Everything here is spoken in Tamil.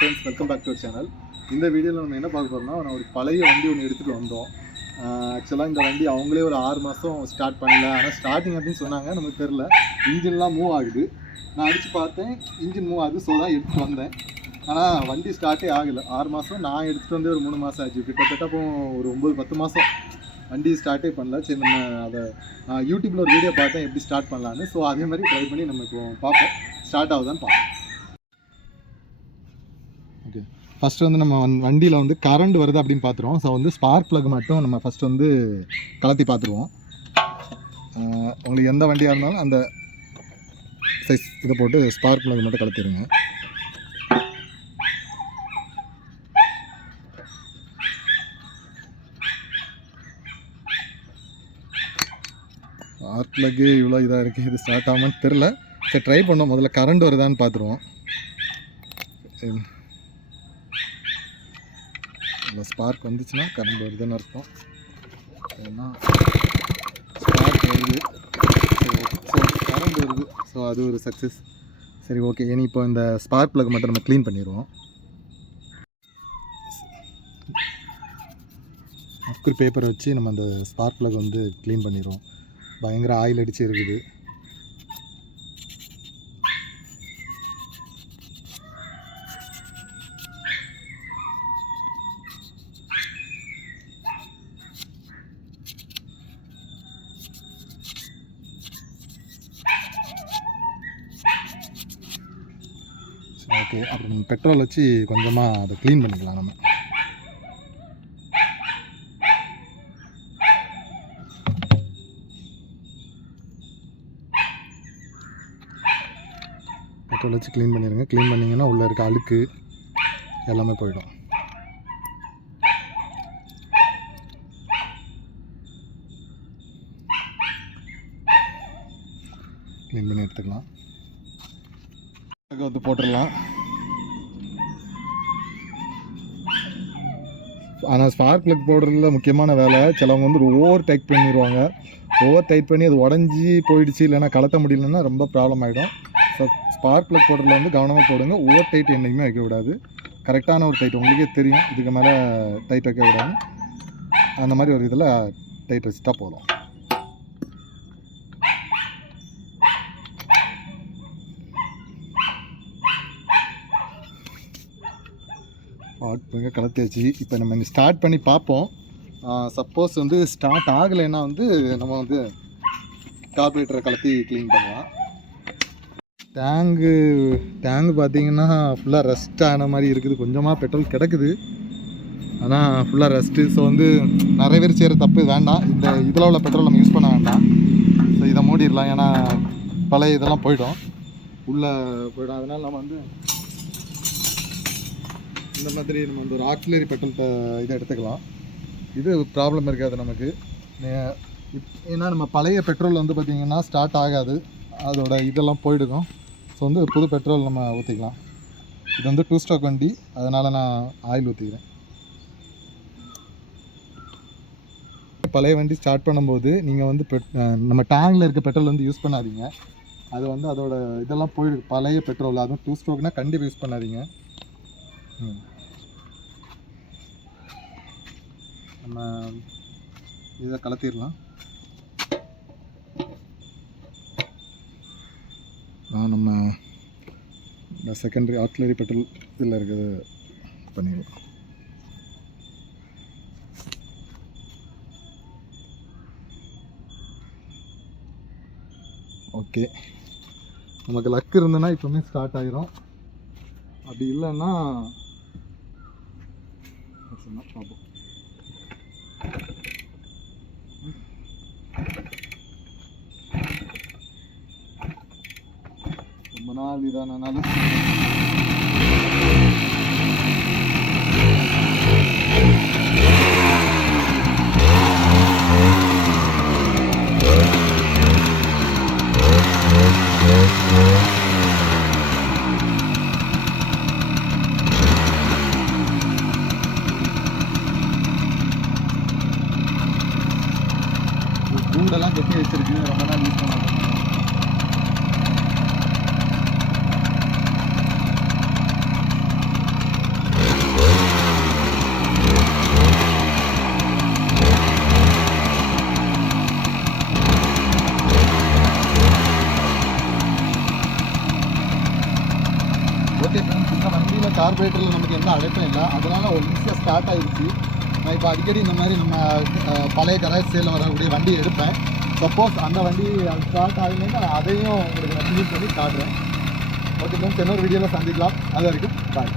Friends, welcome back to our channel. இந்த வீடியோவில் நம்ம என்ன பார்க்க போகிறோம்னா, நான் ஒரு பழைய வண்டி ஒன்று எடுத்துகிட்டு வந்தோம். ஆக்சுவலாக இந்த வண்டி அவங்களே ஒரு 6 மாதம் ஸ்டார்ட் பண்ணல. ஆனால் ஸ்டார்டிங் அப்படின்னு சொன்னாங்க, நமக்கு தெரில. இன்ஜின்லாம் மூவ் ஆகுது. நான் அடித்து பார்த்தேன், இன்ஜின் மூவ் ஆகுது. ஸோ தான் எடுத்துகிட்டு வந்தேன். ஆனால் வண்டி ஸ்டார்ட்டே ஆகலை. 6 மாதம், நான் எடுத்துகிட்டு வந்து ஒரு 3 மாதம் ஆச்சு. கிட்டத்தட்ட அப்போ ஒரு 9-10 மாதம் வண்டி ஸ்டார்ட்டே பண்ணல. சரி, நம்ம அதை யூடியூப்பில் ஒரு வீடியோ பார்த்தேன் எப்படி ஸ்டார்ட் பண்ணலான்னு. ஸோ அதே மாதிரி ட்ரை பண்ணி நம்ம இப்போ பார்ப்போம், ஸ்டார்ட் ஆகுதான்னு பார்ப்போம். ஓகே, ஃபஸ்ட்டு வந்து நம்ம வண்டியில் வந்து கரண்ட் வருது அப்படின்னு பார்த்துருவோம். ஸோ வந்து ஸ்பார்க் ப்ளக் மட்டும் நம்ம ஃபஸ்ட்டு வந்து கலத்தி பார்த்துருவோம். உங்களுக்கு எந்த வண்டியாக இருந்தாலும் அந்த சைஸ் இதை போட்டு ஸ்பார்க் ப்ளக் மட்டும் கலத்திடுங்க. ஸ்பார்க் ப்ளக்கு இவ்வளோ இதாக இருக்குது, இது ஸ்டார்ட் ஆகாமன்னு தெரில. சரி, ட்ரை பண்ணோம். முதல்ல கரண்ட் வருதான்னு பார்த்துருவோம். இல்லை, ஸ்பார்க் வந்துச்சுன்னா கரண்ட் வருதுன்னு அர்த்தம். ஏன்னா ஸ்பார்க் வருது, ஸோ கரண்ட் வருது. ஸோ அது ஒரு சக்ஸஸ். சரி, ஓகே. இனி இப்போ இந்த ஸ்பார்க் ப்ளக் மட்டும் நம்ம க்ளீன் பண்ணிடுவோம். அக்குள் பேப்பரை வச்சு நம்ம அந்த ஸ்பார்க் ப்ளக் வந்து க்ளீன் பண்ணிடுவோம். பயங்கர ஆயில் அடித்து இருக்குது. ஓகே, அப்புறம் நம்ம பெட்ரோல் வச்சு கொஞ்சமாக அதை க்ளீன் பண்ணிக்கலாம். நம்ம பெட்ரோல் வச்சு க்ளீன் பண்ணிடுங்க. க்ளீன் பண்ணிங்கன்னா உள்ளே இருக்க அழுக்கு எல்லாமே போயிடும். க்ளீன் பண்ணி எடுத்துக்கலாம். வந்து போட்டுடலாம். ஆனால் ஸ்பார்க் ப்ளக் போடுறதுல முக்கியமான வேலை, சிலவங்க வந்து ஓவர் டைட் பண்ணிடுவாங்க. ஓவர் டைட் பண்ணி அது உடஞ்சி போயிடுச்சு, இல்லைன்னா கலத்த முடியலன்னா ரொம்ப ப்ராப்ளம் ஆகிடும். ஸோ ஸ்பார்க் ப்ளக் போடுறதுல வந்து கவனமாக போடுங்க. ஓவர் டைட் என்றைக்குமே வைக்கக்கூடாது. கரெக்டான ஒரு டைட், உங்களுக்கே தெரியும், இதுக்கு மேலே டைட் வைக்கக்கூடாது. அந்த மாதிரி ஒரு இதில் டைட் வச்சுட்டா போதும். ஸ்பார்க் கலத்தியாச்சு. இப்போ நம்ம ஸ்டார்ட் பண்ணி பார்ப்போம். சப்போஸ் வந்து ஸ்டார்ட் ஆகலைன்னா வந்து நம்ம வந்து கார்பரேட்டரை கலத்தி க்ளீன் பண்ணலாம். டேங்கு பார்த்தீங்கன்னா ஃபுல்லாக ரஸ்ட் ஆன மாதிரி இருக்குது. கொஞ்சமாக பெட்ரோல் கிடக்குது, ஆனால் ஃபுல்லாக ரஸ்ட்டு. ஸோ வந்து நிறைய பேர் செய்கிற தப்பு வேண்டாம். இந்த இதில் உள்ள பெட்ரோல் நம்ம யூஸ் பண்ண வேண்டாம். ஸோ இதை மூடிடலாம், ஏன்னா பழைய இதெல்லாம் போய்டும், உள்ளே போய்டும். அதனால் நம்ம வந்து இந்த மாதிரி நம்ம வந்து ஒரு ஆக்சிலரி பெட்ரோல் இதை எடுத்துக்கலாம். இது ப்ராப்ளம் இருக்காது நமக்கு. ஏன்னா நம்ம பழைய பெட்ரோல் வந்து பார்த்திங்கன்னா ஸ்டார்ட் ஆகாது, அதோட இதெல்லாம் போயிடுக்கும். ஸோ வந்து புது பெட்ரோல் நம்ம ஊற்றிக்கலாம். இது வந்து 2 ஸ்ட்ரோக் வண்டி, அதனால் நான் ஆயில் ஊற்றிக்கிறேன். பழைய வண்டி ஸ்டார்ட் பண்ணும்போது நீங்கள் வந்து நம்ம டேங்கில் இருக்க பெட்ரோல் வந்து யூஸ் பண்ணாதீங்க. அது வந்து அதோட இதெல்லாம் போயிடுது, பழைய பெட்ரோல். அதுவும் 2 ஸ்ட்ரோக்னால் கண்டிப்பாக யூஸ் பண்ணாதீங்க. நம்ம இதை கலத்திடலாம். நம்ம இந்த செகண்டரி ஆக்சிலரி பெட்ரோல் இதில் இருக்கிறது பண்ணிடலாம். ஓகே, நமக்கு லக் இருந்ததுன்னா இப்போவுமே ஸ்டார்ட் ஆகிரும். அப்படி இல்லைன்னா பார்ப்போம். ரொம்ப நாள் இதானாலும் கூடெல்லாம் கட்டி வச்சிருக்கு, ரொம்ப நாள் யூஸ் பண்ண மாட்டேன். கார்பரேட்டரில் நமக்கு எந்த அடைப்பும் இல்லை, அதனால் ஈஸியாக ஸ்டார்ட் ஆகிடுச்சு. நான் இப்போ அடிக்கடி இந்த மாதிரி நம்ம பழைய கராஜ் சேலில் வரக்கூடிய வண்டி எடுப்பேன். சப்போஸ் அந்த வண்டி ஸ்டார்ட் ஆகுதுன்னா அதையும் உங்களுக்கு நான் ரிவ்யூ பண்ணி காட்டுறேன். ஓகே ஃப்ரெண்ட்ஸ், இன்னொரு வீடியோவில் சந்திக்கலாம். அது வரைக்கும் பாய்.